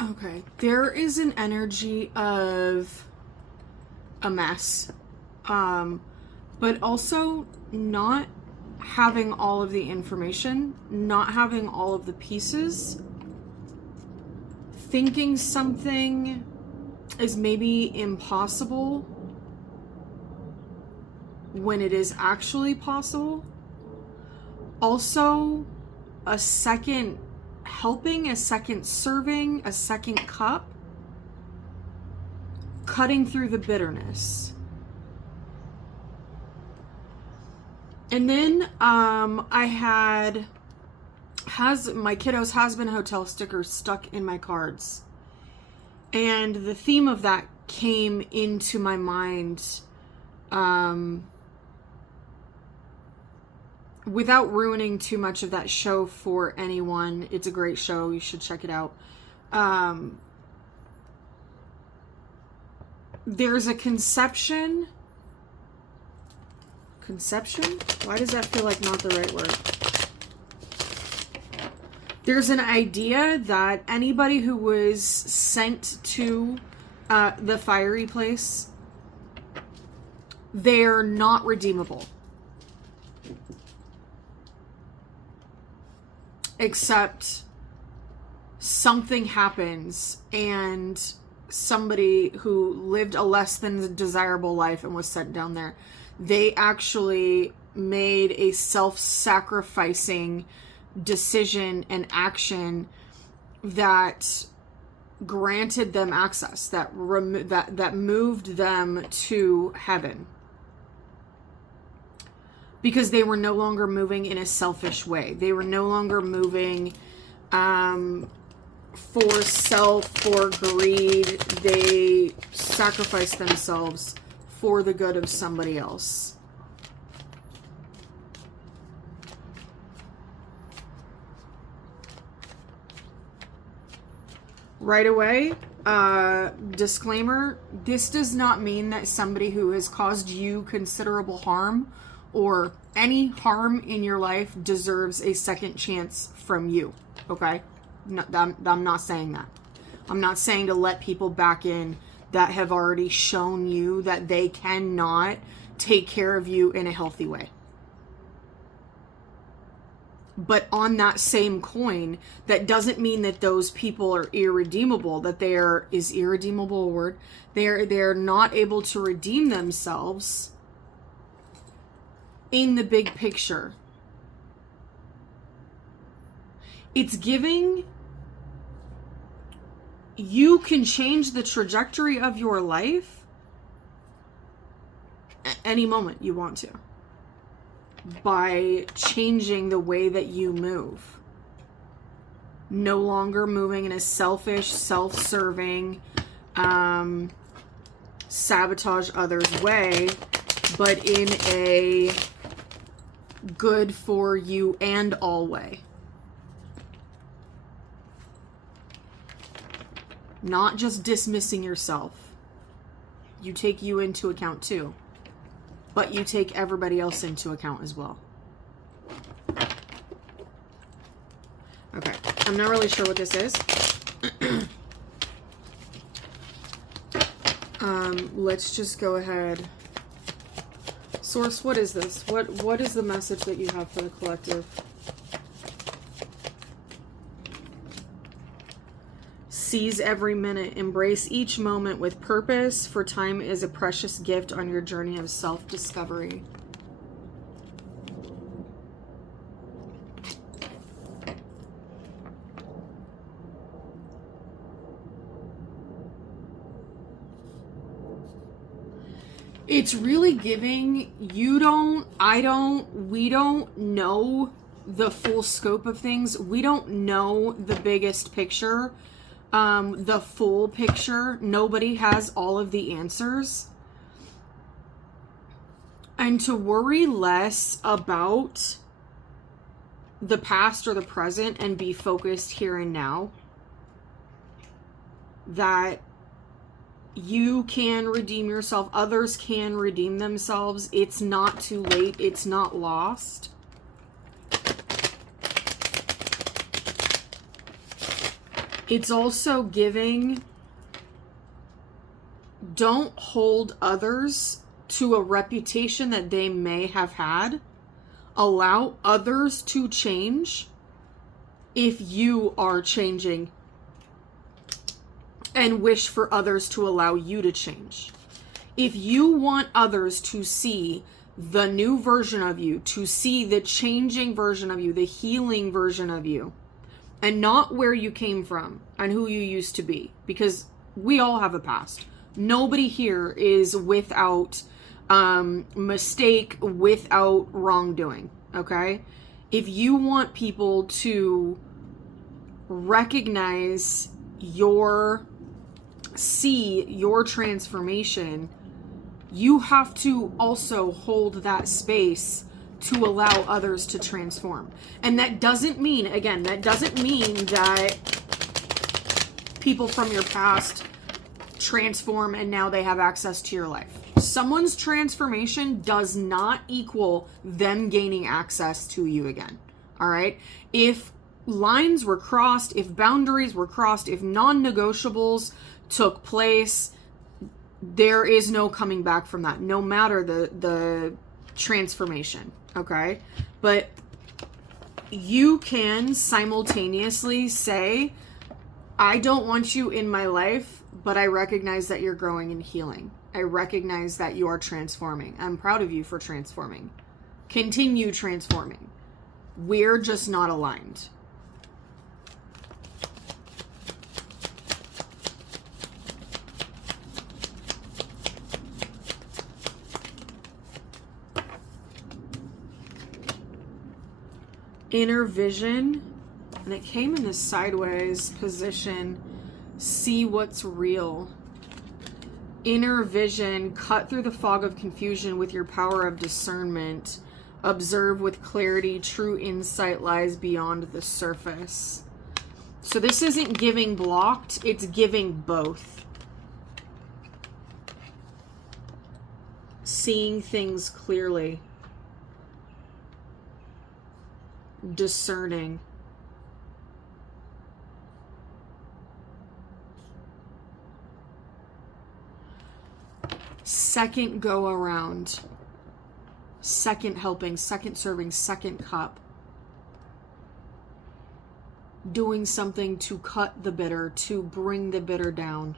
Okay, there is an energy of a mess, but also not having all of the information, not having all of the pieces, thinking something is maybe impossible when it is actually possible. Also, a second helping, a second serving, a second cup, cutting through the bitterness. And then my kiddo's has been hotel sticker stuck in my cards. And the theme of that came into my mind without ruining too much of that show for anyone. It's a great show. You should check it out. There's a conception? Why does that feel like not the right word? There's an idea that anybody who was sent to the fiery place, they're not redeemable. Except something happens and somebody who lived a less than desirable life and was sent down there, they actually made a self-sacrificing decision and action that granted them access, that moved them to heaven, because they were no longer moving in a selfish way. They were no longer moving for self, for greed. They sacrificed themselves for the good of somebody else. Right away, disclaimer, this does not mean that somebody who has caused you considerable harm or any harm in your life deserves a second chance from you, okay? No, I'm not saying that. I'm not saying to let people back in that have already shown you that they cannot take care of you in a healthy way. But on that same coin, that doesn't mean that those people are irredeemable, that is irredeemable a word? They're not able to redeem themselves in the big picture. It's giving you can change the trajectory of your life at any moment you want to by changing the way that you move. No longer moving in a selfish, self-serving, sabotage others way, but in a good for you and all way. Not just dismissing yourself. You take you into account too. But you take everybody else into account as well. Okay, I'm not really sure what this is. Let's just go ahead. Source, what is this? What is the message that you have for the collective? Seize every minute. Embrace each moment with purpose, for time is a precious gift on your journey of self-discovery. It's really giving, you don't, I don't, we don't know the full scope of things. We don't know the biggest picture. The full picture. Nobody has all of the answers. And to worry less about the past or the present and be focused here and now. That you can redeem yourself. Others can redeem themselves. It's not too late. It's not lost. It's also giving, don't hold others to a reputation that they may have had. Allow others to change if you are changing, and wish for others to allow you to change. If you want others to see the new version of you, to see the changing version of you, the healing version of you, and not where you came from and who you used to be, because we all have a past. Nobody here is without mistake, without wrongdoing, okay? If you want people to recognize see your transformation, you have to also hold that space to allow others to transform. And that doesn't mean, again, that doesn't mean that people from your past transform and now they have access to your life. Someone's transformation does not equal them gaining access to you again. All right? If lines were crossed, if boundaries were crossed, if non-negotiables took place, there is no coming back from that, no matter the transformation, okay? But you can simultaneously say, I don't want you in my life, but I recognize that you're growing and healing. I recognize that you are transforming. I'm proud of you for transforming. Continue transforming. We're just not aligned. Inner vision, and it came in this sideways position. See what's real. Inner vision, cut through the fog of confusion with your power of discernment. Observe with clarity. True insight lies beyond the surface. So this isn't giving blocked, it's giving both. Seeing things clearly. Discerning. Second go around. Second helping, second serving, second cup. Doing something to cut the bitter, to bring the bitter down,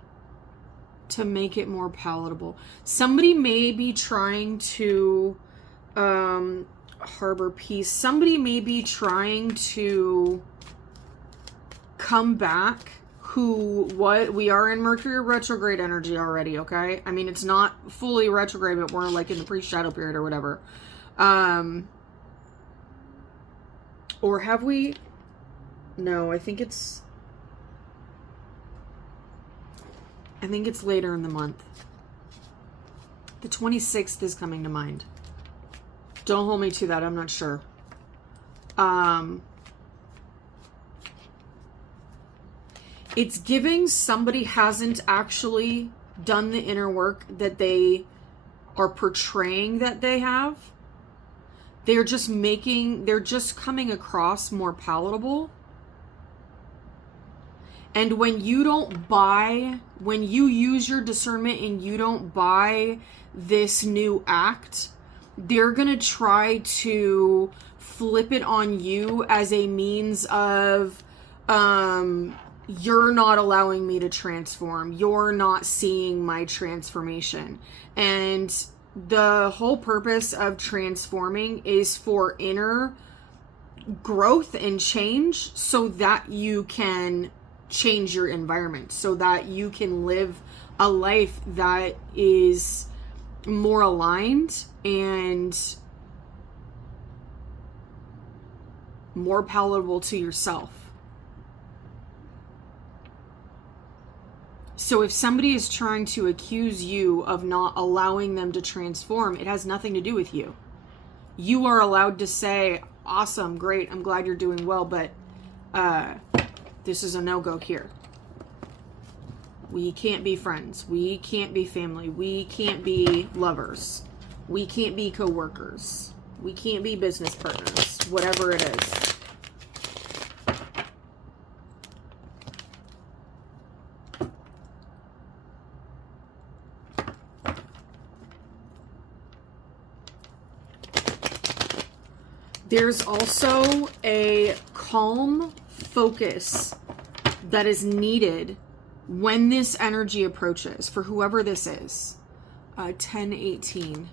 to make it more palatable. Somebody may be trying to harbor peace. Somebody may be trying to come back we are in Mercury retrograde energy already, okay? I mean, it's not fully retrograde, but we're like in the pre-shadow period or whatever. Or have we? No, I think it's later in the month. The 26th is coming to mind. Don't hold me to that. I'm not sure. It's giving somebody hasn't actually done the inner work that they are portraying that they have. They're just coming across more palatable. And when you use your discernment and you don't buy this new act, they're going to try to flip it on you as a means of, you're not allowing me to transform. You're not seeing my transformation. And the whole purpose of transforming is for inner growth and change so that you can change your environment, so that you can live a life that is more aligned and more palatable to yourself. So if somebody is trying to accuse you of not allowing them to transform, it has nothing to do with you. You are allowed to say, awesome, great, I'm glad you're doing well, but this is a no-go here. We can't be friends. We can't be family. We can't be lovers. We can't be co-workers. We can't be business partners. Whatever it is. There's also a calm focus that is needed when this energy approaches, for whoever this is. 1018.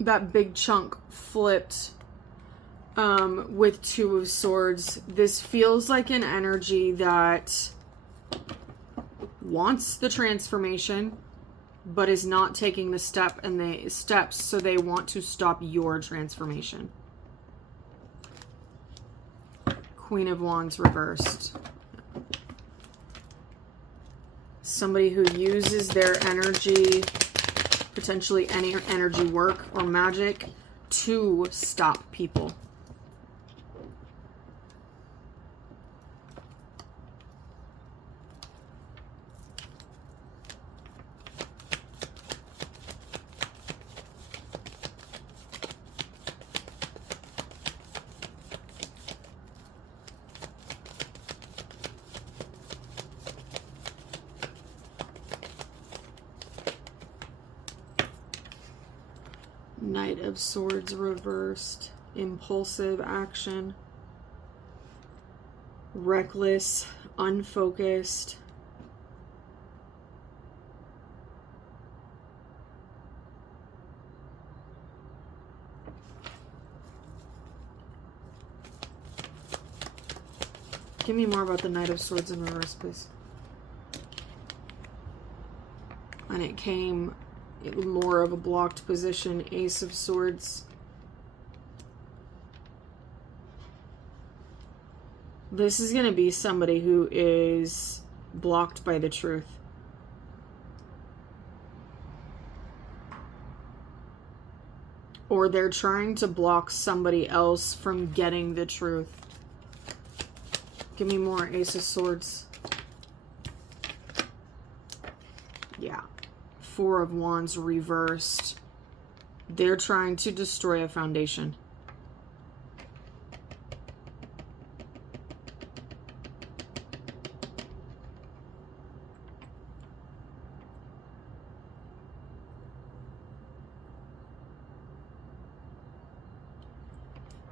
That big chunk flipped with Two of Swords. This feels like an energy that wants the transformation, but is not taking the steps, so they want to stop your transformation. Queen of Wands reversed. Somebody who uses their energy, potentially any energy work or magic, to stop people. Knight of Swords reversed. Impulsive action. Reckless, unfocused. Give me more about the Knight of Swords in reverse, please. And it came more of a blocked position. Ace of Swords. This is going to be somebody who is blocked by the truth. Or they're trying to block somebody else from getting the truth. Give me more Ace of Swords. Yeah. Four of Wands reversed. They're trying to destroy a foundation.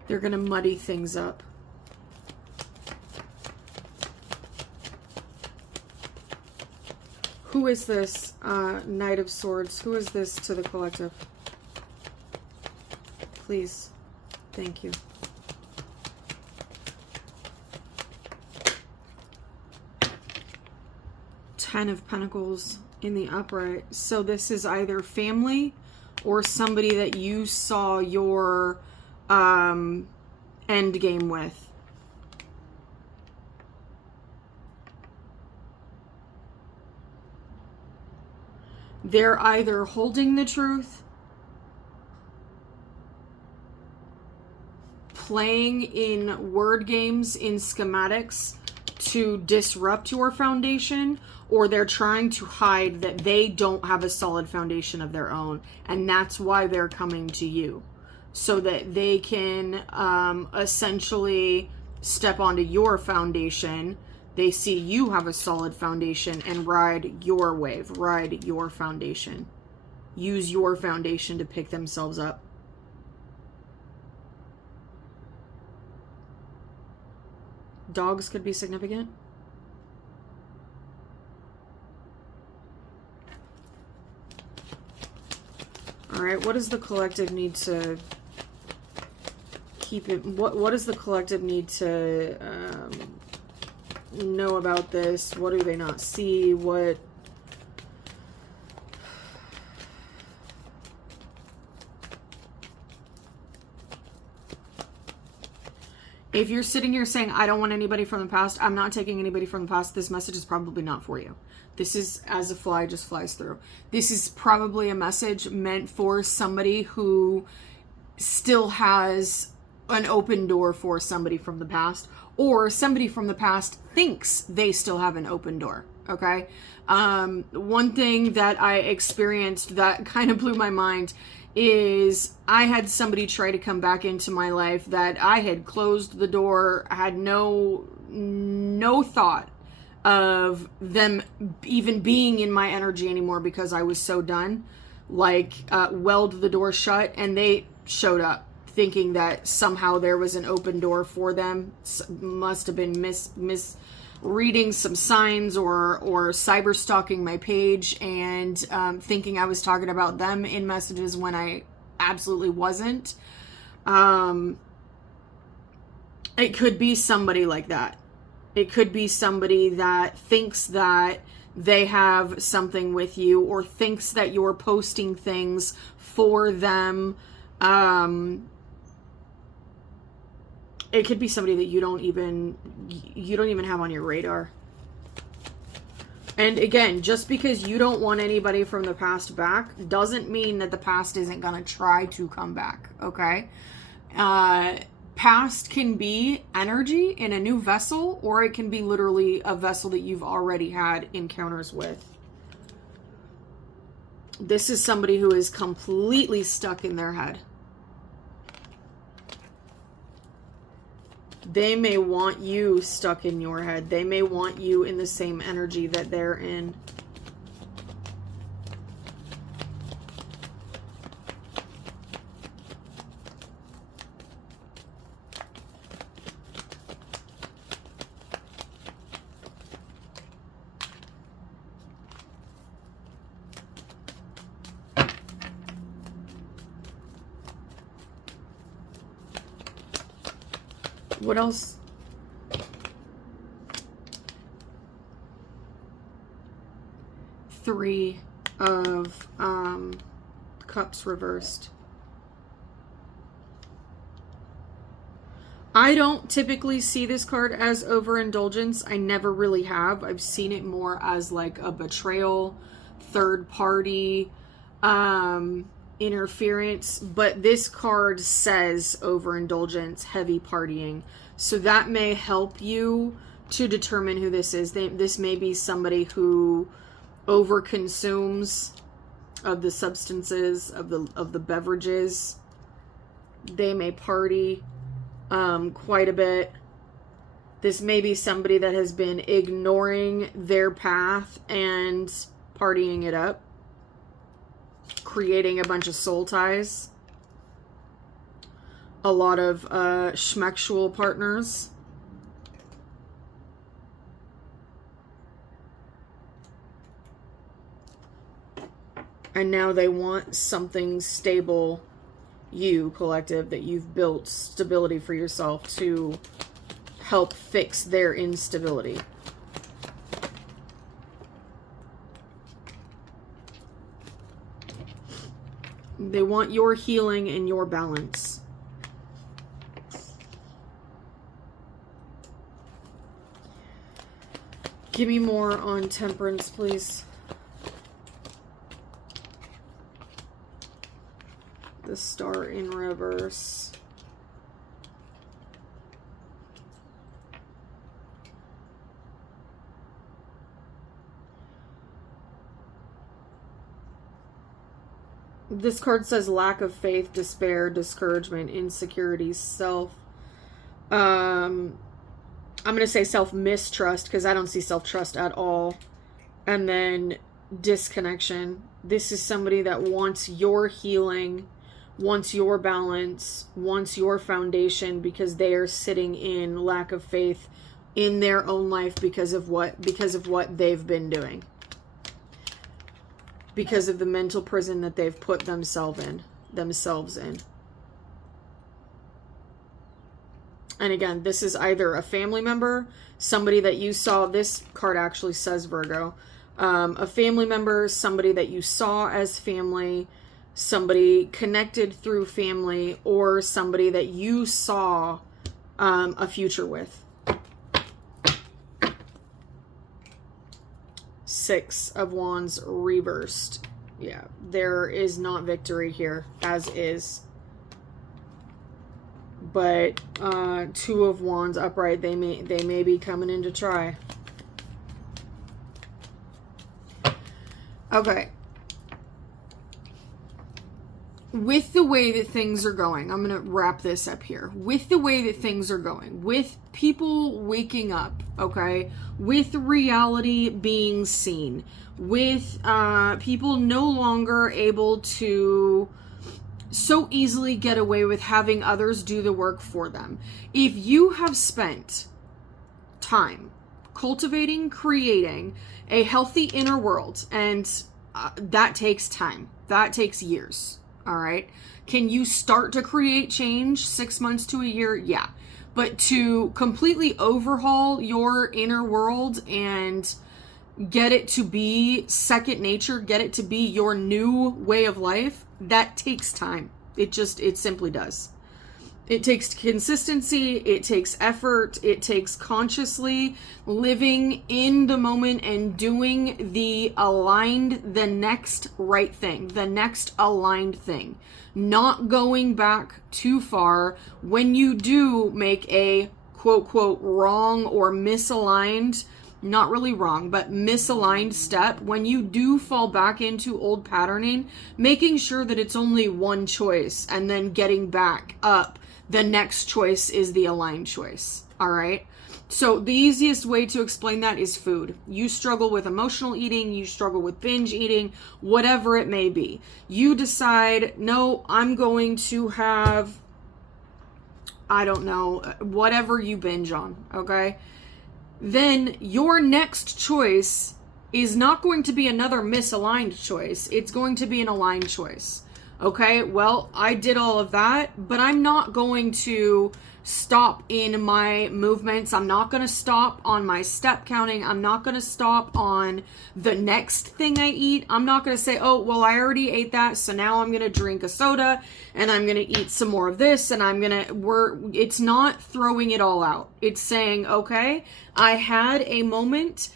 They're going to muddy things up. Who is this Knight of Swords? Who is this to the collective? Please. Thank you. Ten of Pentacles in the upright. So this is either family or somebody that you saw your end game with. They're either holding the truth, playing in word games, in schematics to disrupt your foundation, or they're trying to hide that they don't have a solid foundation of their own, and that's why they're coming to you, so that they can essentially step onto your foundation. They see you have a solid foundation and ride your wave, ride your foundation. Use your foundation to pick themselves up. Dogs could be significant. All right, what does the collective need to keep it? What does the collective need to know about this? What do they not see? What? If you're sitting here saying, I don't want anybody from the past, I'm not taking anybody from the past, this message is probably not for you. This is as a fly just flies through. This is probably a message meant for somebody who still has an open door for somebody from the past, or somebody from the past thinks they still have an open door. okay? One thing that I experienced that kind of blew my mind is I had somebody try to come back into my life that I had closed the door, had no thought of them even being in my energy anymore because I was so done. Like, weld the door shut, and they showed up thinking that somehow there was an open door for them. Must have been misreading some signs or cyber stalking my page, and thinking I was talking about them in messages when I absolutely wasn't. It could be somebody like that. It could be somebody that thinks that they have something with you, or thinks that you're posting things for them. It could be somebody that you don't even have on your radar. And again, just because you don't want anybody from the past back doesn't mean that the past isn't going to try to come back, okay? Past can be energy in a new vessel, or it can be literally a vessel that you've already had encounters with. This is somebody who is completely stuck in their head. They may want you stuck in your head. They may want you in the same energy that they're in. What else? Three of Cups reversed. I don't typically see this card as overindulgence. I never really have. I've seen it more as like a betrayal, third party, interference, but this card says overindulgence, heavy partying. So that may help you to determine who this is. This may be somebody who overconsumes of the substances, of the beverages. They may party quite a bit. This may be somebody that has been ignoring their path and partying it up, creating a bunch of soul ties. A lot of schmexual partners. And now they want something stable, you, collective, that you've built stability for yourself to help fix their instability. They want your healing and your balance. Give me more on Temperance, please. The Star in reverse. This card says lack of faith, despair, discouragement, insecurity, I'm going to say self-mistrust, because I don't see self-trust at all. And then disconnection. This is somebody that wants your healing, wants your balance, wants your foundation, because they are sitting in lack of faith in their own life because of what they've been doing. Because of the mental prison that they've put themselves in. And again, this is either a family member, somebody that you saw, this card actually says Virgo, a family member, somebody that you saw as family, somebody connected through family, or somebody that you saw a future with. Six of Wands reversed. Yeah, there is not victory here, as is. But Two of Wands upright, they may be coming in to try. Okay. With the way that things are going, I'm going to wrap this up here. With the way that things are going, with people waking up, okay, with reality being seen, with people no longer able to so easily get away with having others do the work for them. If you have spent time cultivating, creating a healthy inner world, and that takes time, that takes years. All right. Can you start to create change 6 months to a year? Yeah. But to completely overhaul your inner world and get it to be second nature, get it to be your new way of life, that takes time. It simply does. It takes consistency, it takes effort, it takes consciously living in the moment and doing the next right thing, the next aligned thing. Not going back too far when you do make a quote, quote, wrong or misaligned, not really wrong, but misaligned step. When you do fall back into old patterning, making sure that it's only one choice and then getting back up. The next choice is the aligned choice. All right. So the easiest way to explain that is food. You struggle with emotional eating, you struggle with binge eating, whatever it may be. You decide, no, I'm going to have, I don't know, whatever you binge on. Okay. Then your next choice is not going to be another misaligned choice. It's going to be an aligned choice. Okay, well, I did all of that, but I'm not going to stop in my movements. I'm not going to stop on my step counting. I'm not going to stop on the next thing I eat. I'm not going to say, oh, well, I already ate that, so now I'm going to drink a soda and I'm going to eat some more of this and it's not throwing it all out. It's saying, okay, I had a moment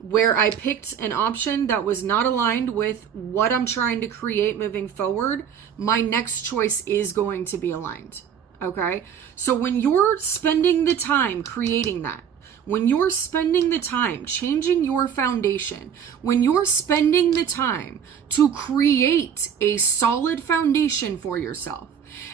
where I picked an option that was not aligned with what I'm trying to create moving forward. My next choice is going to be aligned. Okay. So when you're spending the time creating that, when you're spending the time changing your foundation, when you're spending the time to create a solid foundation for yourself,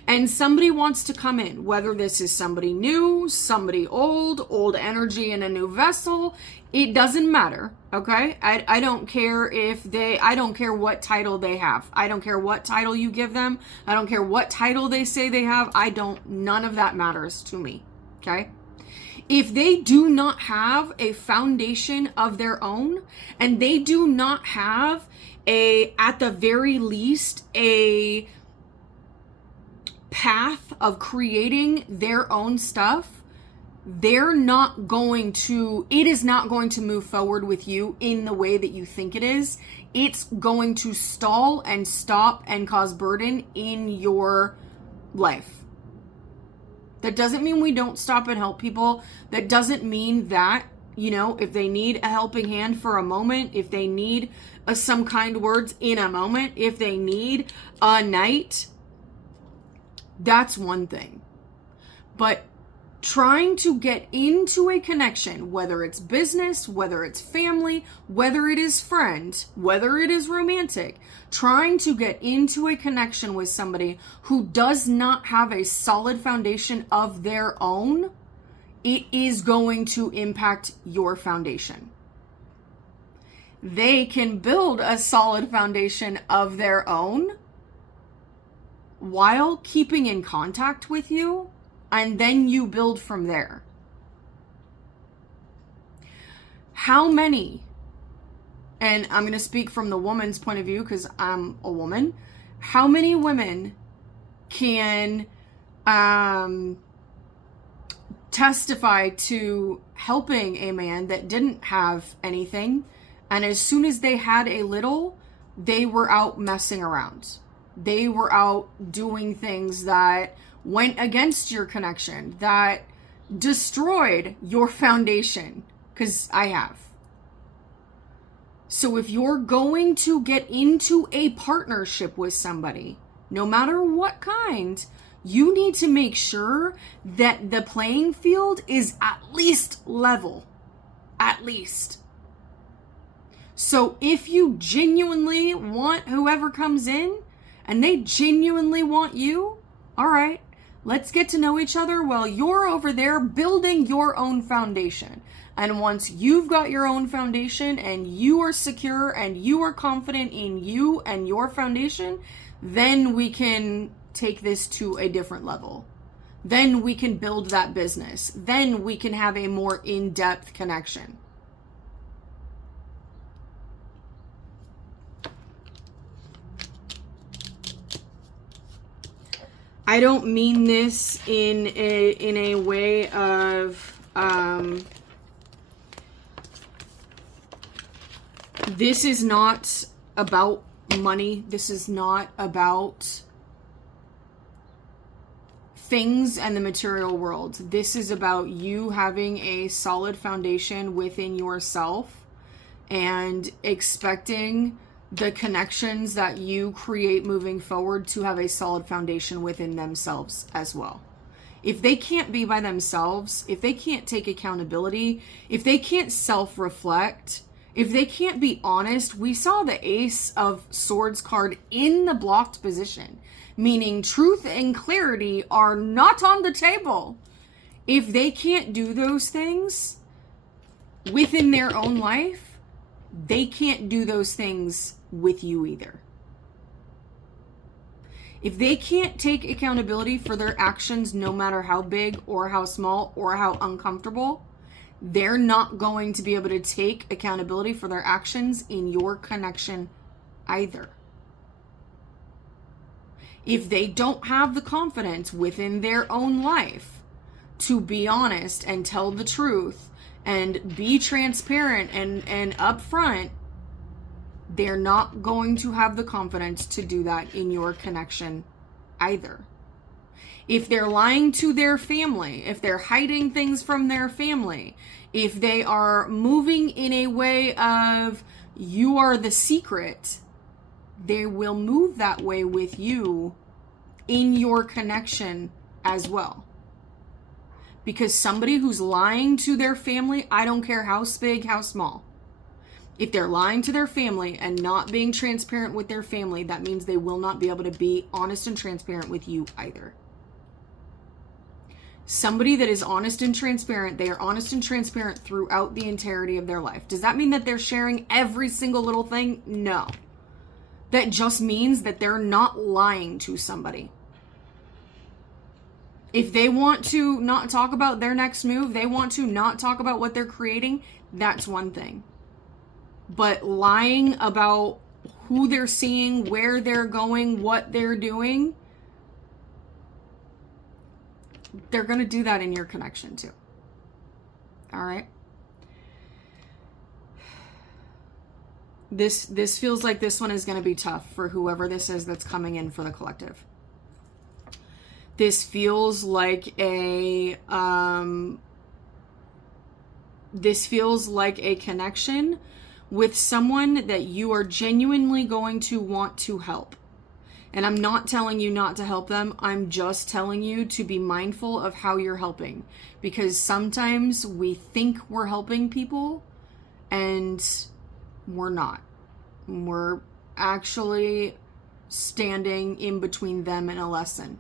and somebody wants to come in, whether this is somebody new, somebody old energy in a new vessel, it doesn't matter, okay? I don't care I don't care what title they have. I don't care what title you give them. I don't care what title they say they have. None of that matters to me, okay? If they do not have a foundation of their own, and they do not have at the very least, a path of creating their own stuff, it is not going to move forward with you in the way that you think it is. It's going to stall and stop and cause burden in your life. That doesn't mean we don't stop and help people. That doesn't mean that, if they need a helping hand for a moment, if they need some kind words in a moment, if they need a night, that's one thing. But trying to get into a connection, whether it's business, whether it's family, whether it is friends, whether it is romantic, trying to get into a connection with somebody who does not have a solid foundation of their own, it is going to impact your foundation. They can build a solid foundation of their own while keeping in contact with you, and then you build from there. How many, and I'm going to speak from the woman's point of view because I'm a woman, how many women can testify to helping a man that didn't have anything, and as soon as they had a little, they were out messing around. They were out doing things that went against your connection, that destroyed your foundation, because I have. So if you're going to get into a partnership with somebody, no matter what kind, you need to make sure that the playing field is at least level. At least. So if you genuinely want whoever comes in and they genuinely want you, all right, let's get to know each other while you're over there building your own foundation. And once you've got your own foundation and you are secure and you are confident in you and your foundation, then we can take this to a different level. Then we can build that business. Then we can have a more in-depth connection. I don't mean this in a way of this is not about money. This is not about things and the material world. This is about you having a solid foundation within yourself and expecting the connections that you create moving forward to have a solid foundation within themselves as well. If they can't be by themselves, if they can't take accountability, if they can't self-reflect, if they can't be honest, we saw the Ace of Swords card in the blocked position, meaning truth and clarity are not on the table. If they can't do those things within their own life, they can't do those things with you either. If they can't take accountability for their actions, no matter how big or how small or how uncomfortable, they're not going to be able to take accountability for their actions in your connection either. If they don't have the confidence within their own life to be honest and tell the truth and be transparent and upfront, they're not going to have the confidence to do that in your connection either. If they're lying to their family, if they're hiding things from their family, if they are moving in a way of you are the secret, they will move that way with you in your connection as well. Because somebody who's lying to their family, I don't care how big, how small, if they're lying to their family and not being transparent with their family, that means they will not be able to be honest and transparent with you either. Somebody that is honest and transparent, they are honest and transparent throughout the entirety of their life. Does that mean that they're sharing every single little thing? No. That just means that they're not lying to somebody. If they want to not talk about their next move, they want to not talk about what they're creating, that's one thing. But lying about who they're seeing, where they're going, what they're doing, they're going to do that in your connection too. All right. This feels like this one is going to be tough for whoever this is that's coming in for the collective. This feels like a connection with someone that you are genuinely going to want to help. And I'm not telling you not to help them. I'm just telling you to be mindful of how you're helping. Because sometimes we think we're helping people and we're not. We're actually standing in between them and a lesson.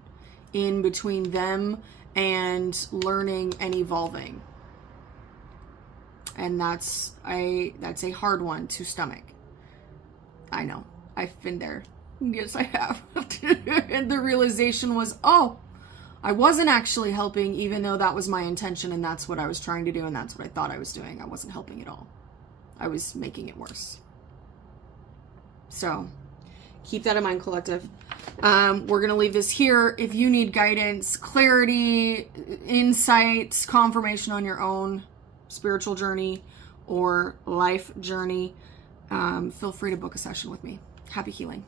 In between them and learning and evolving. And that's a hard one to stomach. I know. I've been there. Yes, I have. And the realization was, oh, I wasn't actually helping, even though that was my intention and that's what I was trying to do and that's what I thought I was doing. I wasn't helping at all. I was making it worse. So keep that in mind, collective. We're going to leave this here. If you need guidance, clarity, insights, confirmation on your own spiritual journey or life journey, feel free to book a session with me. Happy healing.